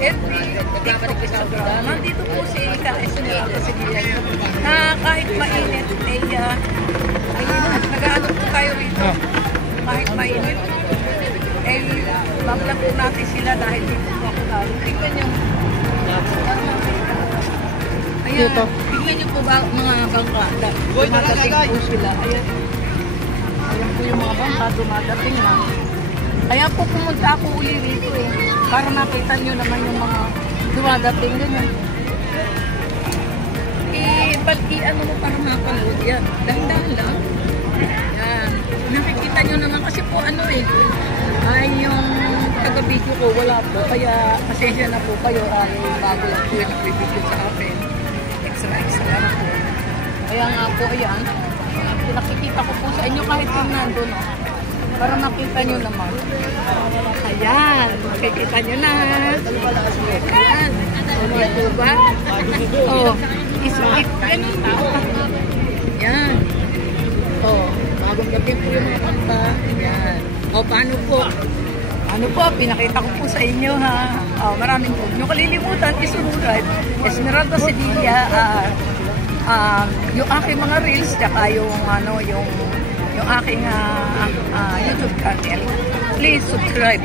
FB, TikTok, Instagram. Nandito po si Esmeralda Sevilla na kahit mainit, nag-ano po tayo rito. Kahit mainit, babla po natin sila dahil dito po ako lalo. Tingnan nyo. Ayan, tingnan nyo po ba mga bangka. Dumadating po sila. Ayan. Ayan po yung mga bangka, dumadating na. Kaya po pumunta ako uli rito para makita nyo naman yung mga dumadating ganyan. Ano mo para mapanood yan. Dahan-dahan lang. Yan. Nakikita nyo naman kasi po ay yung taga-video ko wala po. Kaya pasensya na po kayo ay bago lang po yung nagbibideo sa akin. Extra lang po. Kaya nga po ayan. Pinakikita ko po sa inyo kahit yung nandun. Para makita nyo naman. Ayan. Makikita nyo na. Ayan. Dito ba? Oh. Ganun po. Ayan. Oh. Bagong gabi po yung mga kanta. Ayan. O, paano po? Ano po? Pinakita ko po sa inyo ha. Oh, maraming po. Yung kalilimutan, isunod. Esmeralda Sevilla. Yung aking mga reels, tsaka yung aking YouTube channel. Please subscribe.